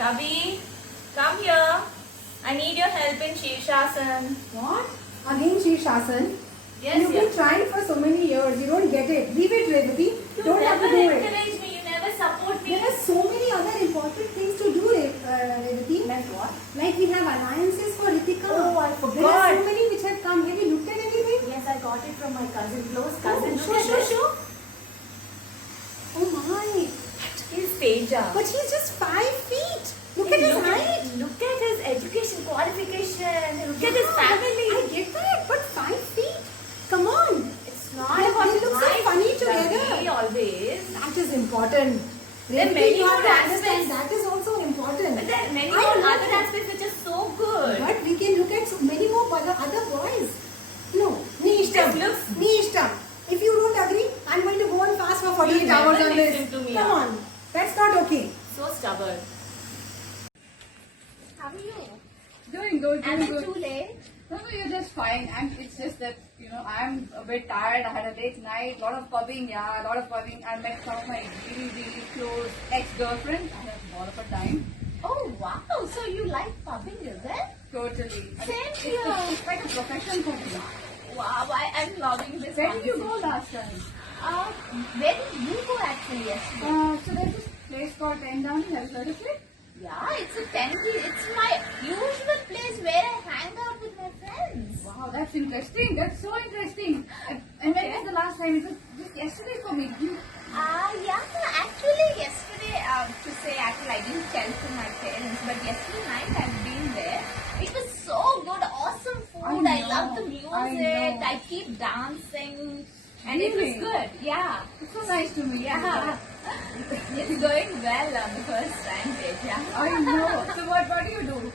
Ravi, come here. I need your help in Shirshasana. What? Again Shirshasana? Yes, You've been yes. trying for so many years. You don't get it. Leave it, Revati. You Don't have never to do it. encourage me. You never support me. There are so many other important things to do, Revati. Like what? Like we have alliances for Ritika. Oh, I There are forgot. so many which have come. Have you looked at anything? Yes, I got it from my cousin, close Oh, cousin. show. Oh my. He's Teja. But he's just 5 feet. Look at his height. Look at his education qualification. Look at his Yeah, family. I get that, but 5 feet? Come on. It's not They about look so height, funny together. Ravi, always. That is important. There are Revati, many you have more to understand aspects. that is also important. But there are many I more know. other aspects which are so good. But we can look at so many more other boys. No, me Just ishtam. looks- Me ishtam. If you don't agree, I'm going to go on fast for 48 You hours never on this. listen to me, Come yeah. on. That's not okay. So stubborn. How are you? Doing good, Am doing I good. too late? No, you're just fine. It's just that, I'm a bit tired. I had a late night, lot of pubbing. I met some of my really, really close ex-girlfriends. I have a lot of a time. Oh wow! So you like pubbing, is it? Totally. Same It's, here. it's like a profession for me. Wow! I'm loving this. Where did you go conversation. last time? Where did you go actually yesterday? So there's this place called Ten Down. Have you heard of it? Yeah, it's a temple. It's my usual place where I hang out with my friends. Wow, that's interesting. That's so interesting. And when was the last time? It was just yesterday for me. Yeah. Actually, yesterday, actually, I didn't tell to my parents, but yesterday night I've been there. It was so good, awesome food. I know, love the music. I know. I keep dancing, and it Really? was good. Yeah. It's so nice to meet you. Yeah. It's going well on the first time, Teja. I know. So what do you do?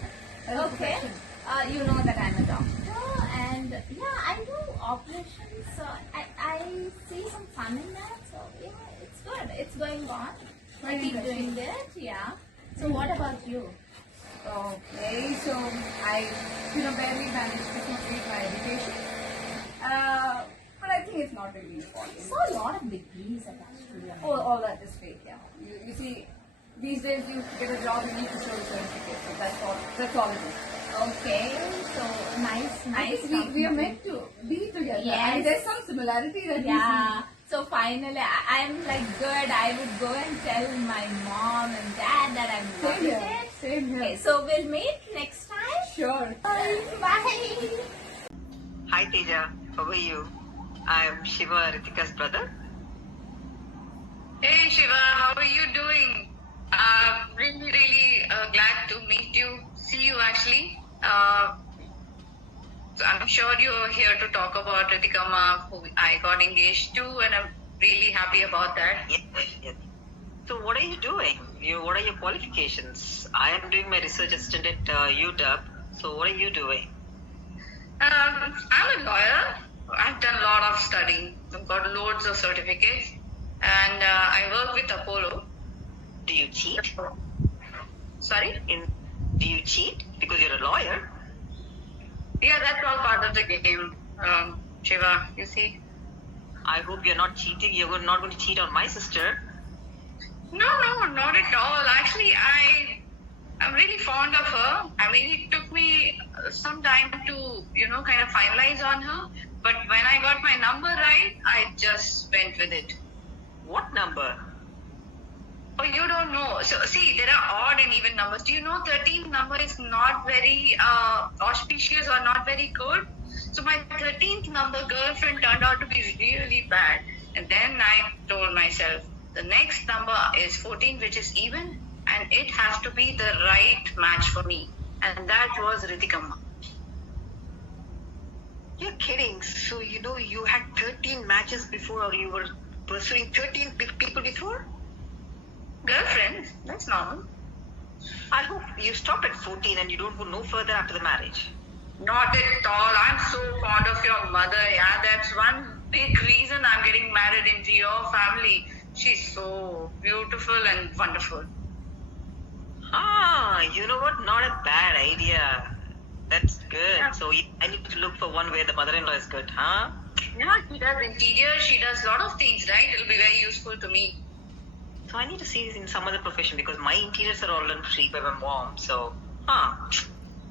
as a Okay. profession? You know that I'm a doctor, and yeah, I do operations. I see some fun in that. So yeah, it's good. It's going on. I Very keep interesting. doing that. Yeah. So what about you? Okay, so I, barely managed to complete my education. But I think it's not really important. Saw a lot of degrees attached to your All that is fake, yeah. You see, these days you get a job, you need to show a certificate. So that's all it is. Okay. So nice. I think we are meant to be together. Yes. And there's some similarity that Yeah. So finally, I'm like good. I would go and tell my mom and dad that I'm we see. Same loving here. it. Same here. Okay. So we'll meet next time. Sure. Bye. Bye. Hi Teja, how are you? I'm Shiva, Ritika's brother. Hey Shiva, how are you doing? Really glad to meet you, see you actually. So I'm sure you're here to talk about Ritika Ma, who I got engaged to, and I'm really happy about that. Yes. So what are you doing? What are your qualifications? I am doing my research assistant at UW. So what are you doing? I'm a lawyer. I've done a lot of studying. I've got loads of certificates, and I work with Apollo. Do you cheat? Sorry? Do you cheat? Because you're a lawyer. Yeah, that's all part of the game, Shiva. You see. I hope you're not cheating. You're not going to cheat on my sister. No, not at all. Actually, I'm really fond of her. I mean, it took me some time to, kind of finalize on her. But when I got my number right, I just went with it. What number? Oh, you don't know. So, see, there are odd and even numbers. Do you know 13th number is not very auspicious or not very good? So, my 13th number girlfriend turned out to be really bad. And then I told myself, the next number is 14, which is even, and it has to be the right match for me. And that was Ritika Ma. You're kidding. So you had 13 matches before, or you were pursuing 13 people before? Girlfriend, that's normal. I hope you stop at 14 and you don't go no further after the marriage. Not at all. I'm so fond of your mother. Yeah, that's one big reason I'm getting married into your family. She's so beautiful and wonderful. You know what? Not a bad idea. That's good. Yeah. So I need to look for one where the mother-in-law is good, huh? Yeah, she does interior. She does a lot of things, right? It'll be very useful to me. So I need to see in some other profession because my interiors are all done free by my mom. So,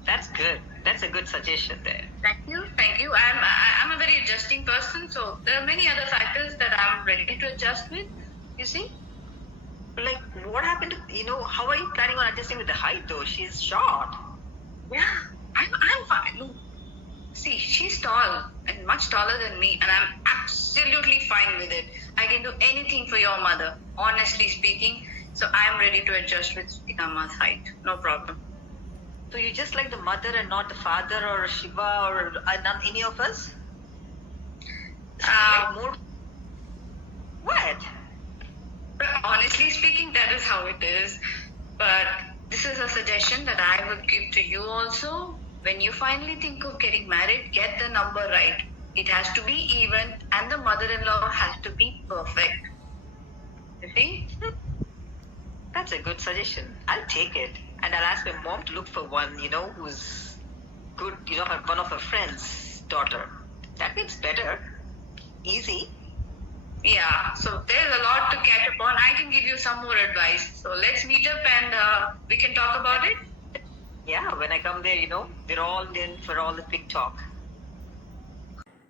that's good. That's a good suggestion there. Thank you, thank you. I'm a very adjusting person, so there are many other factors that I'm ready to adjust with. You see? Like, what happened to, how are you planning on adjusting with the height though? She's short. Yeah, I'm fine. Look, see, she's tall and much taller than me, and I'm absolutely fine with it. I can do anything for your mother, honestly speaking. So I'm ready to adjust with Sitama's height. No problem. So you just like the mother and not the father or Shiva or none, any of us? Like more. What? Honestly speaking, that is how it is. But this is a suggestion that I would give to you also. When you finally think of getting married, get the number right. It has to be even, and the mother-in-law has to be perfect. You see? That's a good suggestion. I'll take it. And I'll ask my mom to look for one, who's good, one of her friends' daughter. That makes better. Easy. Yeah, so there's a lot to catch up on. I can give you some more advice. So let's meet up and we can talk about it. Yeah, when I come there, they're all in for all the big talk.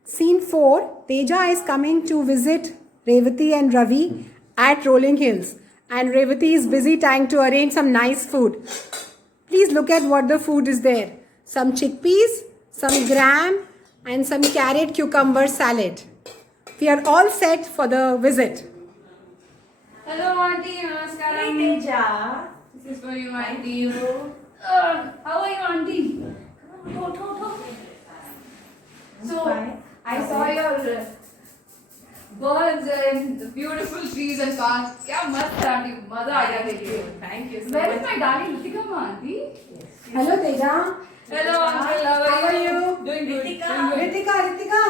Scene 4. Teja is coming to visit Revati and Ravi at Rolling Hills. And Revati is busy trying to arrange some nice food. Please look at what the food is there. Some chickpeas, some gram and some carrot cucumber salad. We are all set for the visit. Hello, Auntie. Namaskaram. Hey Teja. This is for you, Auntie. How are you, Auntie? So, I saw your birds and the beautiful trees and cars. क्या मस्त है, Auntie. मजा आ गया देख के. Thank you so Where much. is my darling Ritika, Auntie? Hello Teja. Hello, Uncle. How are you? Doing good. Ritika. Doing good. Ritika.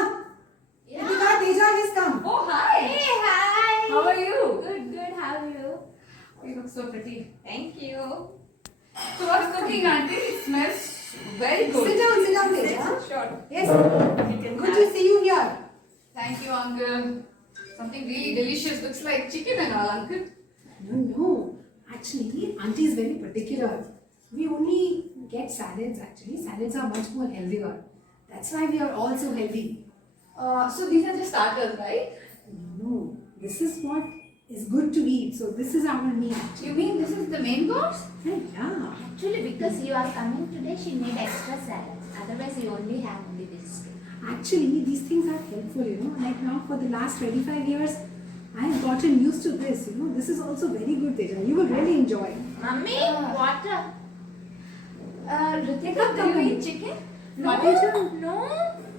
Ritika, Teja has come. Oh, hi. Hey, hi. How are you? Good. How are you? You look so pretty. Thank you. So, what's cooking, Auntie? It smells very good. Sit down Teja. Sure. Yes. You can Good to see you here. Thank you, Uncle. Something really delicious. Looks like chicken and all, Uncle. No. Actually, Auntie is very particular. We only get salads actually. Salads are much more healthier. That's why we are all so healthy. So these are just starters, right? No. This is what is good to eat. So this is our meal actually. You mean this is the main course? Yeah. Actually, because you are coming today, she made extra salad. Otherwise, you only have only this two. Actually, these things are helpful, Like now for the last 25 years, I have gotten used to this, This is also very good, Teja. You will really enjoy. Mummy, water. Ritika, do you eat chicken? No,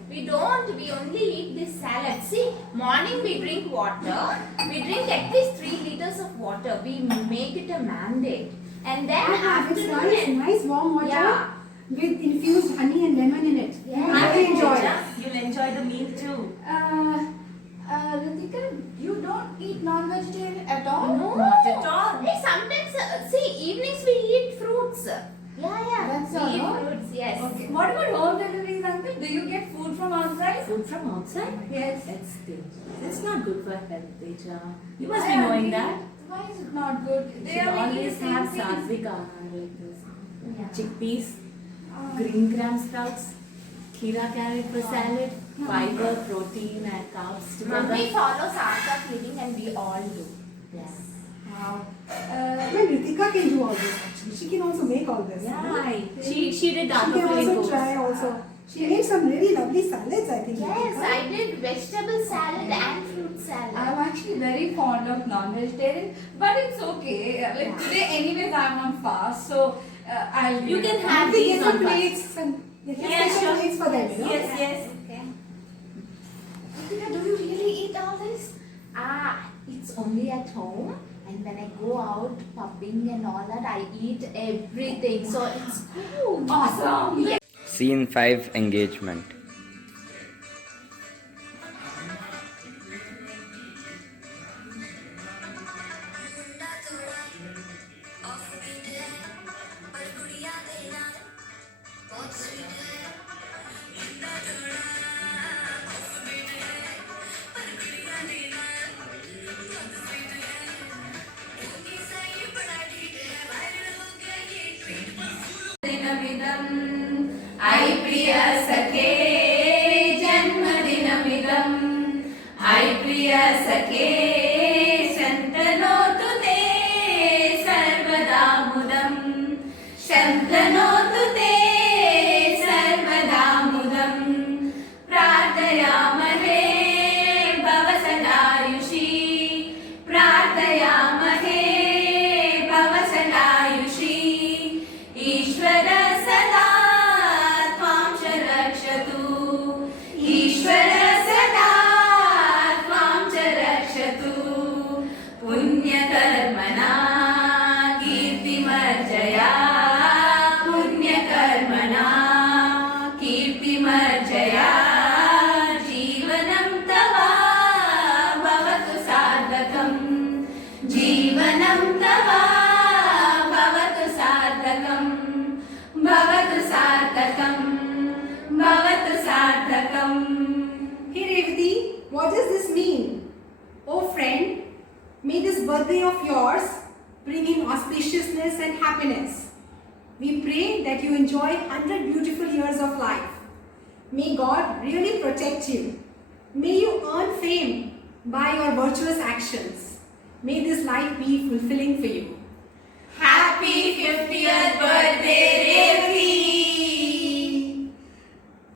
we don't. We only eat this salad. See, morning we drink water. We drink at least 3 liters of water. We make it a mandate. And then It's afternoon, nice warm water Yeah. with infused honey and lemon in it. Yeah. You will really enjoy Teja, it. you'll enjoy the meal too. Ritika, you don't eat non-vegetarian at all? No, Not at all. Hey, sometimes, see, evenings we eat fruits. Yeah. That's we all, eat no? fruits, yes. Okay. What about home deliveries, Uncle? Do you get food from outside? Food from outside? Yes. That's dangerous. That's not good for health, Teja. You must be Why, knowing Auntie? that. Why is it not good? You They should are making the always same have thing. sattvic ahar like this. Yeah. Chickpeas, green gram sprouts, kheera carrot for salad, fiber, protein and carbs Mummy together. follows art of living and we all do. Yes. Wow. Well, Ritika can do all this actually. She can also make all this. Yeah, she did She other can also flavors. try also. She made some really lovely salads, I think. Yes, Ritika. I did vegetable salad and fruit salad. I'm actually very fond of non-vegetarian, but it's okay. Like today, anyways, I'm on fast, so I'll. You can have. have Auntie, these get some on fast. plates and get Yeah, some sure. plates for them, Yes. Okay. Ritika, do you really eat all this? It's only at home, and when I go out pubbing and all that, I eat everything. So it's good. Awesome. Scene 5 Engagement. does this mean? Oh friend, may this birthday of yours bring in auspiciousness and happiness. We pray that you enjoy 100 beautiful years of life. May God really protect you. May you earn fame by your virtuous actions. May this life be fulfilling for you. Happy 50th birthday, Revati!